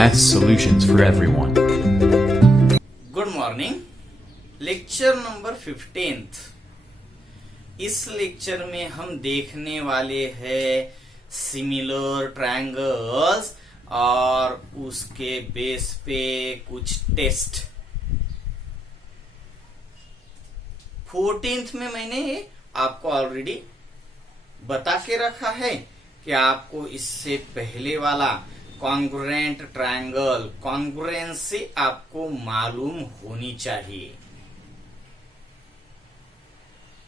Math solutions for everyone. Good morning. Lecture number 15। इस lecture में हम देखने वाले हैं सिमिलर ट्रायंगल्स और उसके बेस पे कुछ टेस्ट। 14th में मैंने आपको ऑलरेडी बता के रखा है कि आपको इससे पहले वाला कॉन्ग्रुएंट ट्रायंगल, कॉन्ग्रुएंसी आपको मालूम होनी चाहिए।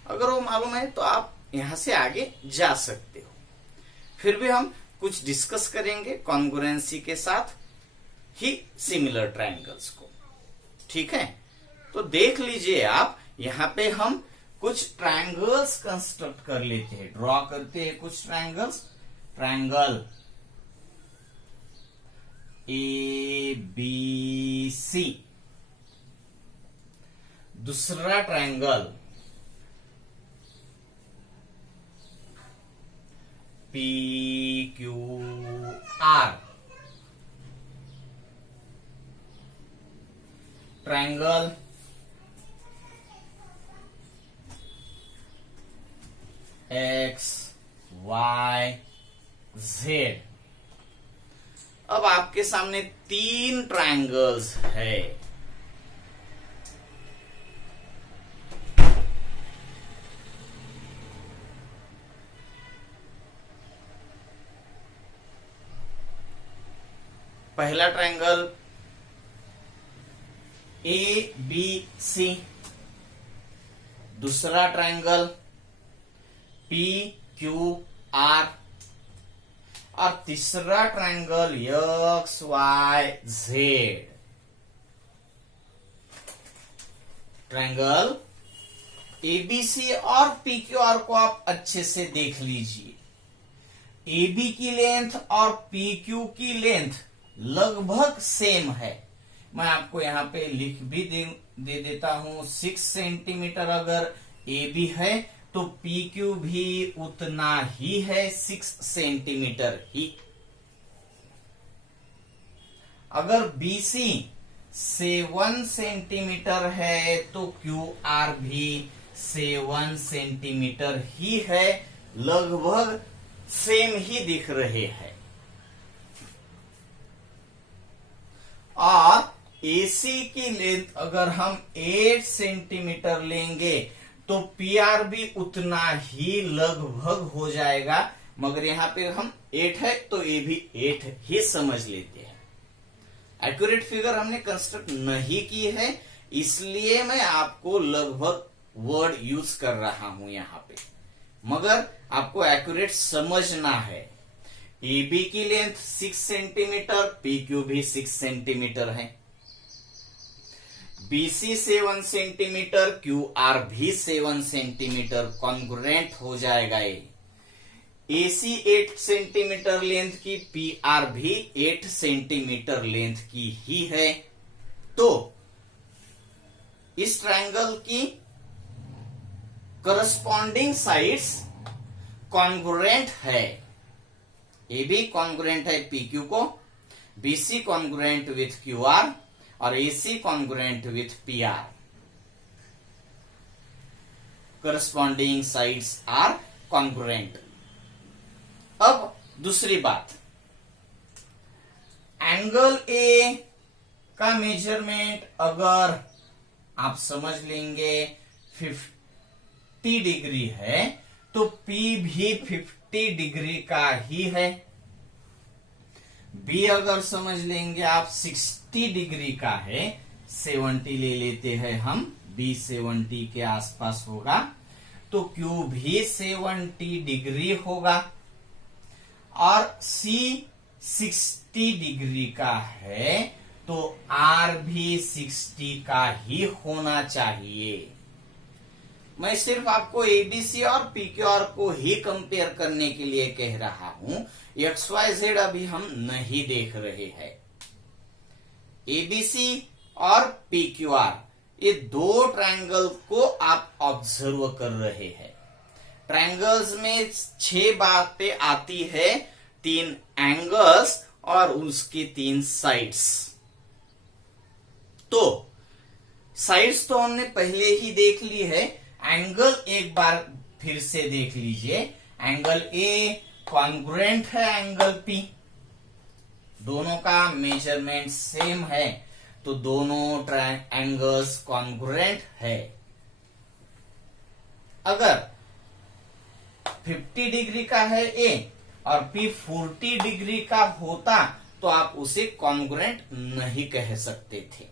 अगर वो मालूम है तो आप यहां से आगे जा सकते हो। फिर भी हम कुछ डिस्कस करेंगे कॉन्ग्रुएंसी के साथ ही सिमिलर ट्रायंगल्स को। ठीक है, तो देख लीजिए आप, यहां पे हम कुछ ट्रायंगल्स कंस्ट्रक्ट कर लेते हैं, ड्रॉ करते हैं कुछ ट्रायंगल्स। ट्रायंगल ABC, दूसरा ट्रायंगल PQR, ट्रायंगल XYZ। अब आपके सामने 3 ट्रायंगल्स है। पहला ट्रायंगल ABC, दूसरा ट्रायंगल PQR और तीसरा ट्रायंगल XYZ। ट्रायंगल ABC और PQR को आप अच्छे से देख लीजिए। AB की लेंथ और PQ की लेंथ लगभग सेम है। मैं आपको यहाँ पे लिख भी दे देता हूं। 6 सेंटीमीटर अगर AB है तो PQ भी उतना ही है, 6 सेंटीमीटर ही। अगर BC 7 सेंटीमीटर है तो QR भी 7 सेंटीमीटर ही है, लगभग सेम ही दिख रहे हैं। और AC की लेंथ अगर हम 8 सेंटीमीटर लेंगे तो PR भी उतना ही लगभग हो जाएगा, मगर यहां पे हम 8 है तो ये भी 8 ही समझ लेते हैं। एक्यूरेट फिगर हमने कंस्ट्रक्ट नहीं की है, इसलिए मैं आपको लगभग वर्ड यूज कर रहा हूं यहां पे, मगर आपको एक्यूरेट समझना है। AB की लेंथ 6 सेंटीमीटर, PQ भी 6 सेंटीमीटर है। BC 7 सेंटीमीटर, QR भी 7 सेंटीमीटर, कॉन्ग्रुएंट हो जाएगा ये। AC 8 सेंटीमीटर लेंथ की, PR भी 8 सेंटीमीटर लेंथ की ही है। तो इस ट्रायंगल की करस्पॉन्डिंग साइड्स कॉन्ग्रुएंट है। AB कॉन्ग्रुएंट है PQ को, BC कॉन्ग्रुएंट विथ QR और AC congruent with PR। Corresponding sides are congruent. अब दूसरी बात, एंगल A का मेजरमेंट अगर आप समझ लेंगे 50 डिग्री है तो P भी 50 डिग्री का ही है। B अगर समझ लेंगे आप 60 डिग्री का है, 70 ले लेते हैं हम, B 70 के आसपास होगा, तो Q भी 70 डिग्री होगा। और C 60 डिग्री का है तो R भी 60 का ही होना चाहिए। मैं सिर्फ आपको ABC और PQR को ही कंपेयर करने के लिए कह रहा हूं, XYZ अभी हम नहीं देख रहे हैं। ABC और PQR ये दो ट्रायंगल को आप ऑब्जर्व कर रहे हैं। ट्रायंगल्स में 6 बातें आती है, 3 एंगल्स और उसकी 3 साइड्स। तो साइड्स तो हमने पहले ही देख ली है, एंगल एक बार फिर से देख लीजिए। एंगल ए कॉन्ग्रुएंट है एंगल पी, दोनों का मेजरमेंट सेम है, तो दोनों एंगल्स कॉन्ग्रुएंट है। अगर 50 डिग्री का है ए और पी 40 डिग्री का होता तो आप उसे कॉन्ग्रुएंट नहीं कह सकते थे,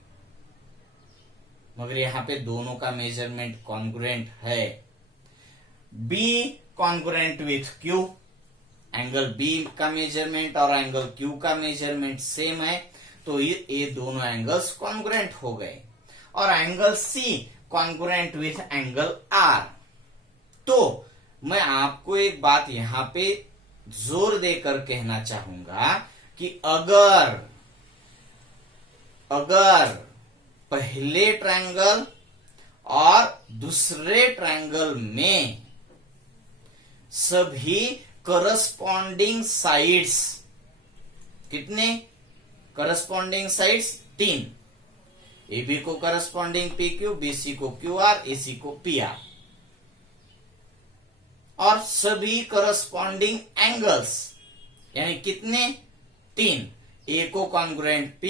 मगर यहां पे दोनों का मेजरमेंट कॉन्ग्रुएंट है। B congruent with Q, angle B का मेजरमेंट और एंगल क्यू का मेजरमेंट सेम है, तो ये दोनों एंगल्स कॉन्ग्रुएंट हो गए। और angle C congruent with angle R. तो मैं आपको एक बात यहां पे जोर देकर कहना चाहूंगा कि अगर पहले ट्रायंगल और दूसरे ट्रायंगल में सभी करस्पॉन्डिंग साइड्स, कितने करस्पॉन्डिंग साइड्स? 3। AB को करस्पॉन्डिंग PQ, BC को QR, AC को PR, और सभी करस्पॉन्डिंग एंगल्स यानी कितने? 3। A को कॉन्ग्रुएंट P,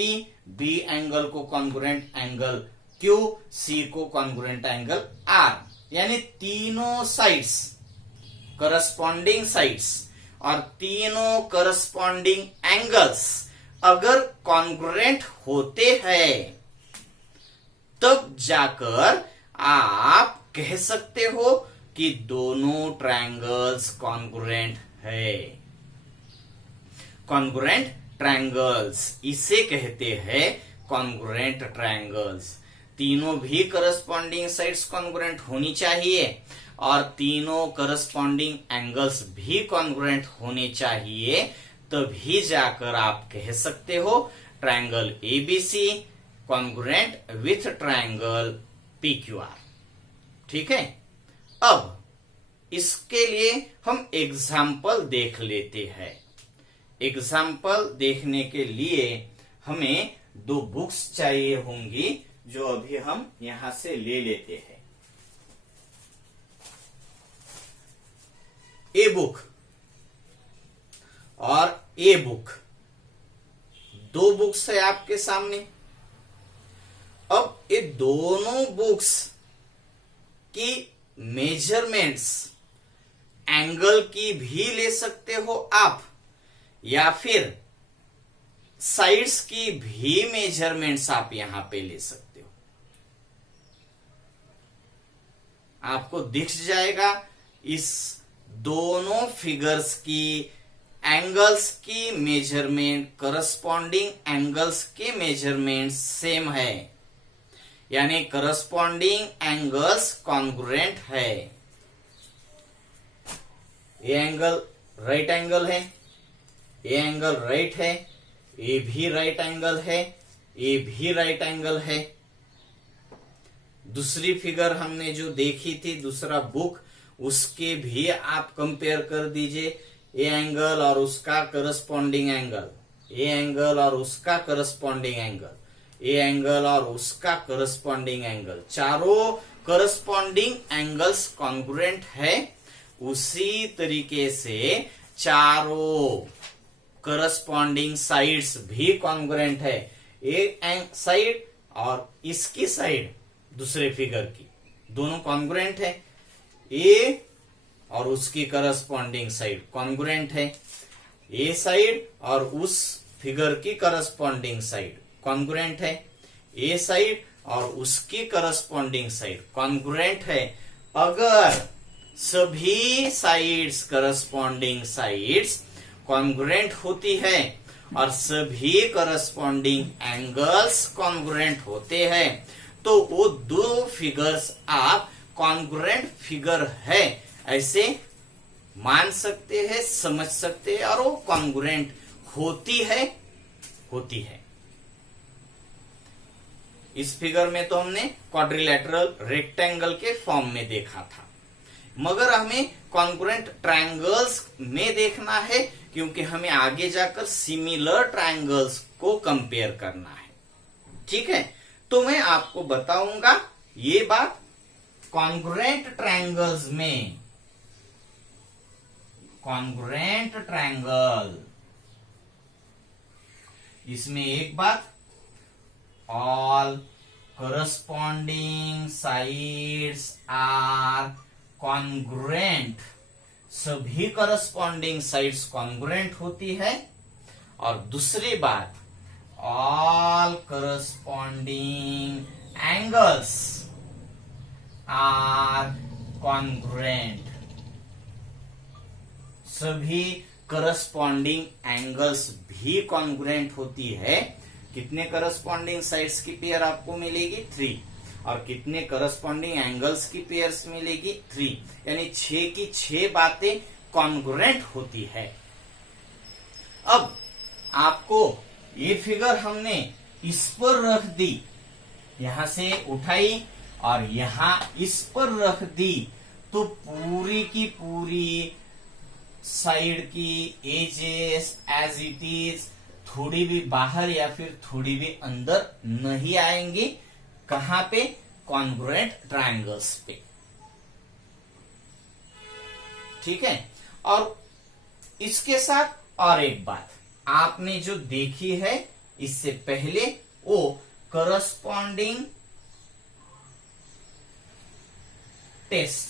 B एंगल को कॉन्ग्रुएंट एंगल Q, C को कॉन्ग्रुएंट एंगल R, यानी तीनों साइड्स करस्पॉन्डिंग साइड्स और तीनों करस्पॉन्डिंग एंगल्स अगर कॉन्ग्रुएंट होते हैं तब जाकर आप कह सकते हो कि दोनों ट्रायंगल्स कॉन्ग्रुएंट है। कॉन्ग्रुएंट ट्रायंगल्स इसे कहते हैं कॉन्ग्रुएंट ट्रायंगल्स। तीनों भी करस्पॉन्डिंग साइड्स कॉन्ग्रुएंट होनी चाहिए और तीनों करस्पॉन्डिंग एंगल्स भी कॉन्ग्रुएंट होने चाहिए, तभी जाकर आप कह सकते हो triangle ABC congruent with triangle PQR. ठीक है, अब इसके लिए हम एग्जाम्पल देख लेते हैं। एग्जाम्पल देखने के लिए हमें 2 बुक्स चाहिए होंगी, जो अभी हम यहां से ले लेते हैं। ए बुक और ए बुक, 2 बुक्स है आपके सामने। अब ये दोनों बुक्स की मेजरमेंट्स एंगल की भी ले सकते हो आप, या फिर साइड्स की भी मेजरमेंट्स आप यहां पे ले सकते हो। आपको दिख जाएगा इस दोनों फिगर्स की एंगल्स की मेजरमेंट, करस्पॉन्डिंग एंगल्स के मेजरमेंट सेम है, यानी करस्पॉन्डिंग एंगल्स कॉन्ग्रुएंट है। ये एंगल राइट एंगल है, ये एंगल राइट है, ये भी राइट एंगल है, ये भी राइट एंगल है। दूसरी फिगर हमने जो देखी थी, दूसरा बुक, उसके भी आप कंपेयर कर दीजिए। ये एंगल और उसका करस्पॉन्डिंग एंगल, ये एंगल और उसका करस्पॉन्डिंग एंगल, ये एंगल और उसका करस्पॉन्डिंग एंगल, चारों करस्पॉन्डिंग एंगल्स कॉन्ग्रुएंट है। उसी तरीके से चारों करस्पॉन्डिंग साइड्स भी कॉन्ग्रुएंट है। एक साइड और इसकी साइड दूसरे फिगर की, दोनों कॉन्ग्रुएंट है। ए और उसकी करस्पॉन्डिंग साइड कॉन्ग्रुएंट है। ए साइड और उस फिगर की करस्पॉन्डिंग साइड कॉन्ग्रुएंट है। ए साइड और उसकी करस्पॉन्डिंग साइड कॉन्ग्रुएंट है। अगर सभी साइड्स करस्पॉन्डिंग साइड्स कॉन्ग्रुएंट होती है और सभी करस्पॉन्डिंग एंगल्स कॉन्ग्रुएंट होते हैं, तो वो 2 फिगर्स आप कॉन्ग्रुएंट फिगर है ऐसे मान सकते हैं, समझ सकते हैं, और वो कॉन्ग्रुएंट होती है। इस फिगर में तो हमने क्वाड्रिलेटरल रेक्टेंगल के फॉर्म में देखा था, मगर हमें कॉन्ग्रुएंट ट्रायंगल्स में देखना है क्योंकि हमें आगे जाकर सिमिलर ट्रायंगल्स को कंपेयर करना है। ठीक है, तो मैं आपको बताऊंगा ये बात कॉन्ग्रुएंट ट्रायंगल्स में। कॉन्ग्रुएंट ट्रायंगल, इसमें एक बात, all corresponding sides are congruent, सभी करस्पॉन्डिंग साइड्स कॉन्ग्रुएंट होती है। और दूसरी बात, all corresponding angles are congruent, सभी करस्पॉन्डिंग एंगल्स भी कॉन्ग्रुएंट होती है। कितने करस्पॉन्डिंग साइड्स की पेयर आपको मिलेगी? 3। और कितने करस्पॉन्डिंग एंगल्स की पेयर्स मिलेगी? 3। यानी 6 की 6 बातें कॉन्ग्रुएंट होती है। अब आपको ये फिगर हमने इस पर रख दी, यहां से उठाई और यहां इस पर रख दी, तो पूरी की पूरी साइड की एजेस एज इट इज थोड़ी भी बाहर या फिर थोड़ी भी अंदर नहीं आएंगी। कहां पे? कॉन्ग्रुएंट ट्रायंगल्स पे। ठीक है, और इसके साथ और एक बात आपने जो देखी है इससे पहले, वो corresponding test,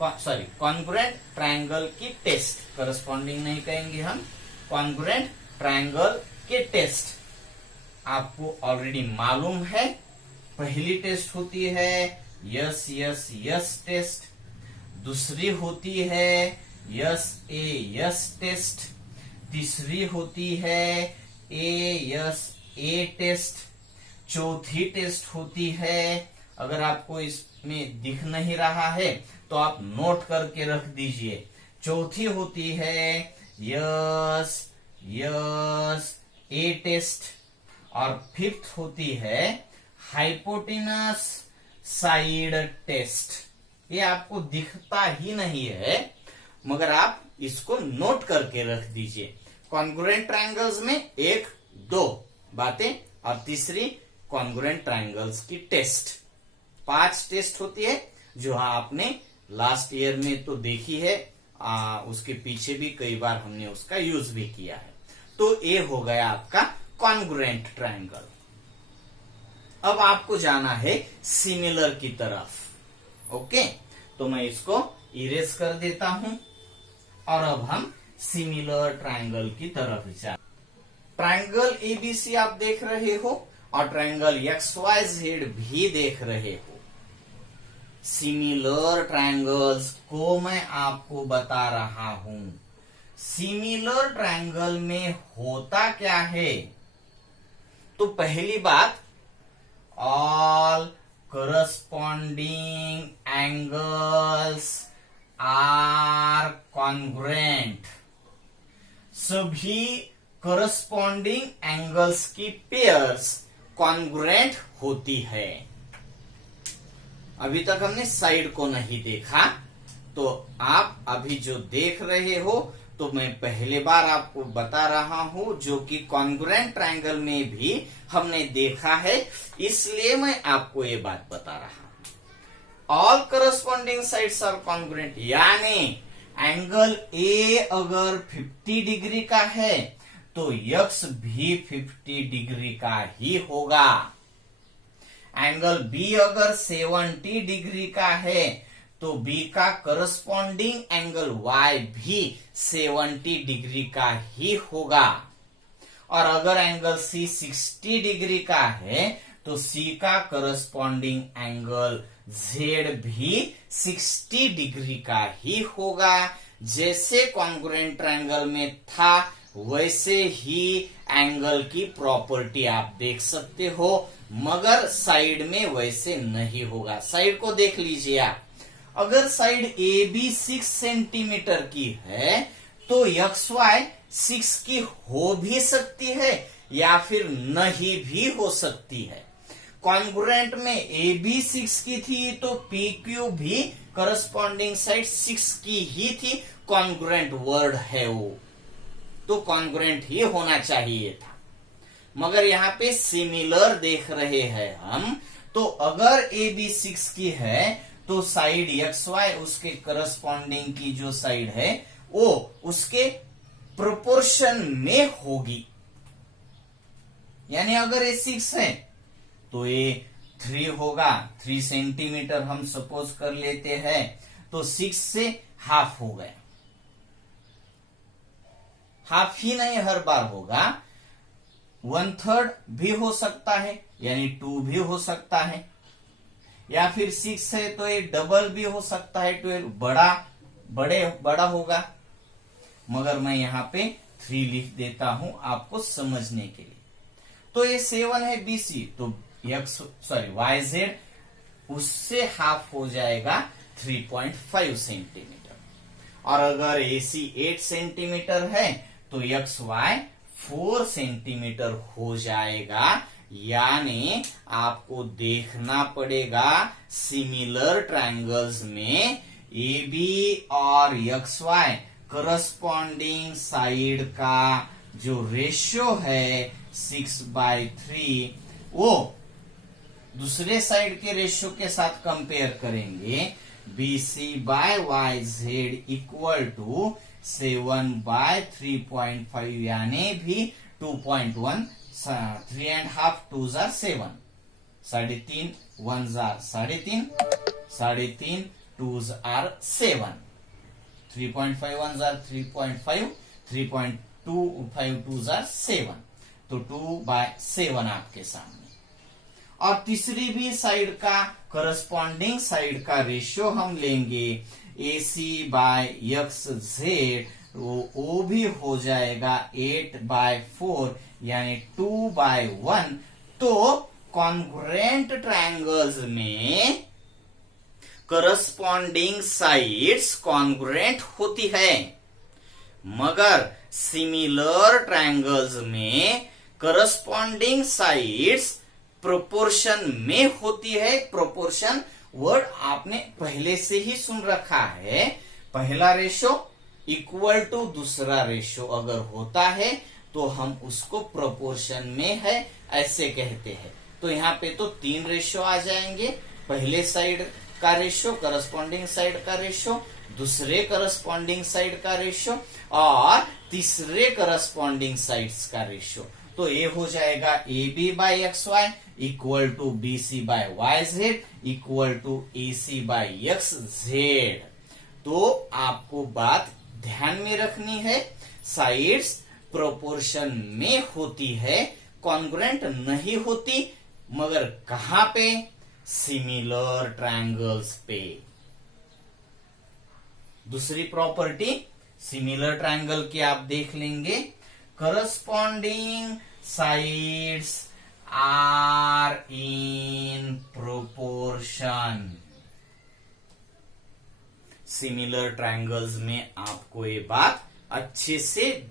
sorry congruent triangle की टेस्ट, करस्पॉन्डिंग नहीं कहेंगे हम, कॉन्ग्रुएंट ट्रायंगल के टेस्ट आपको ऑलरेडी मालूम है। पहली टेस्ट होती है यस यस यस टेस्ट, दूसरी होती है यस ए टेस्ट, तीसरी होती है ए टेस्ट, चौथी टेस्ट होती है, अगर आपको इसमें दिख नहीं रहा है तो आप नोट करके रख दीजिए, चौथी होती है यस यस ए टेस्ट, और फिफ्थ होती है हाइपोटेनस साइड टेस्ट। ये आपको दिखता ही नहीं है मगर आप इसको नोट करके रख दीजिए। कॉन्ग्रुएंट ट्रायंगल्स में 1-2 बातें और तीसरी कॉन्ग्रुएंट ट्रायंगल्स की टेस्ट। 5 टेस्ट होती है जो आपने लास्ट ईयर में तो देखी है, उसके पीछे भी कई बार हमने उसका यूज भी किया है। तो ये हो गया आपका कॉन्ग्रुएंट ट्रायंगल। अब आपको जाना है सिमिलर की तरफ। ओके, तो मैं इसको इरेज कर देता हूं और अब हम सिमिलर ट्रायंगल की तरफ जा। ट्रायंगल एबीसी आप देख रहे हो और ट्रायंगल XYZ भी देख रहे हो। सिमिलर ट्रायंगल्स को मैं आपको बता रहा हूं। सिमिलर ट्रायंगल में होता क्या है? तो पहली बात, all corresponding angles are congruent, सभी करस्पॉन्डिंग एंगल्स की पेयर्स कॉन्ग्रुएंट होती है। अभी तक हमने साइड को नहीं देखा, तो आप अभी जो देख रहे हो तो मैं पहले बार आपको बता रहा हूं, जो कि कॉन्ग्रुएंट ट्रायंगल में भी हमने देखा है, इसलिए मैं आपको ये बात बता रहा हूं। All corresponding sides are congruent, यानी एंगल ए अगर 50 डिग्री का है तो यक्स भी 50 डिग्री का ही होगा। एंगल बी अगर 70 डिग्री का है तो बी का करस्पॉन्डिंग एंगल वाई भी 70 डिग्री का ही होगा। और अगर एंगल सी 60 डिग्री का है तो सी का करस्पॉन्डिंग एंगल जेड भी 60 डिग्री का ही होगा। जैसे कॉन्ग्रुएंट ट्रायंगल में था वैसे ही एंगल की प्रॉपर्टी आप देख सकते हो, मगर साइड में वैसे नहीं होगा। साइड को देख लीजिए आप, अगर साइड ए बी 6 सेंटीमीटर की है तो XY 6 की हो भी सकती है या फिर नहीं भी हो सकती है। कॉन्ग्रुएंट में ए बी 6 की थी तो PQ भी करस्पॉन्डिंग साइड 6 की ही थी, कॉन्ग्रुएंट वर्ड है वो, तो कॉन्ग्रुएंट ही होना चाहिए था। मगर यहाँ पे सिमिलर देख रहे हैं हम, तो अगर ए बी 6 की है तो साइड एक्स वाई उसके करस्पॉन्डिंग की जो साइड है वो उसके प्रोपोर्शन में होगी। यानी अगर ये 6 है तो ये 3 होगा, 3 सेंटीमीटर हम सपोज कर लेते हैं, तो 6 से हाफ हो गया। हाफ ही नहीं हर बार होगा, 1/3 भी हो सकता है, यानी 2 भी हो सकता है, या फिर 6 है तो ये डबल भी हो सकता है, 12 बड़ा होगा। मगर मैं यहां पे 3 लिख देता हूं आपको समझने के लिए। तो ये 7 है BC, तो YZ उससे हाफ हो जाएगा 3.5 सेंटीमीटर। और अगर AC 8 सेंटीमीटर है तो XY 4 सेंटीमीटर हो जाएगा। यानी आपको देखना पड़ेगा सिमिलर ट्रायंगल्स में AB और XY करस्पॉन्डिंग साइड का जो रेशियो है 6/3 वो दूसरे साइड के रेशियो के साथ कंपेयर करेंगे। BC/YZ इक्वल टू 7/3.5 यानी भी 2.1, 3.5 2 jar 7, 3.5 1 jar 3.5, 3.5 2 jar 7, 3.5 1 jar 3.5, 3.25 2 jar 7, तो 2/7 आपके सामने। और तीसरी भी साइड का करस्पॉन्डिंग साइड का रेशियो हम लेंगे AC/XZ, वो भी हो जाएगा 8/4 यानी 2/1। तो कॉन्ग्रुएंट ट्रायंगल्स में करस्पॉन्डिंग साइड्स कॉन्ग्रुएंट होती है, मगर सिमिलर ट्रायंगल्स में करस्पॉन्डिंग साइड्स प्रोपोर्शन में होती है। प्रोपोर्शन वर्ड आपने पहले से ही सुन रखा है, पहला रेशो इक्वल टू दूसरा रेशो अगर होता है तो हम उसको प्रोपोर्शन में है ऐसे कहते हैं। तो यहाँ पे तो 3 रेशो आ जाएंगे, पहले साइड का रेशो, करस्पॉन्डिंग साइड का रेशो, दूसरे करस्पॉन्डिंग साइड का रेशो और तीसरे करस्पॉन्डिंग साइड्स का रेशो। तो ये हो जाएगा AB/XY equal to BC/YZ equal to AC/XZ। तो आपको बात ध्यान में रखनी है, साइड्स प्रोपोर्शन में होती है, कॉन्ग्रुएंट नहीं होती। मगर कहां पे? सिमिलर ट्रायंगल्स पे। दूसरी प्रॉपर्टी सिमिलर ट्रायंगल की आप देख लेंगे, corresponding sides are in proportion. Similar triangles में आपको ये बात अच्छे से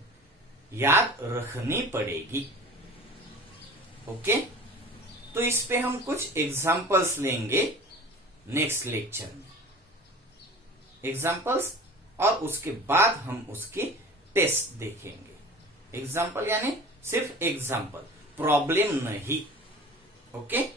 याद रखनी पड़ेगी। ओके, तो इस पे हम कुछ एग्जांपल्स लेंगे नेक्स्ट लेक्चर में, एग्जांपल्स, और उसके बाद हम उसकी टेस्ट देखेंगे। एग्जांपल यानी सिर्फ एग्जांपल, प्रॉब्लम नहीं। ओके।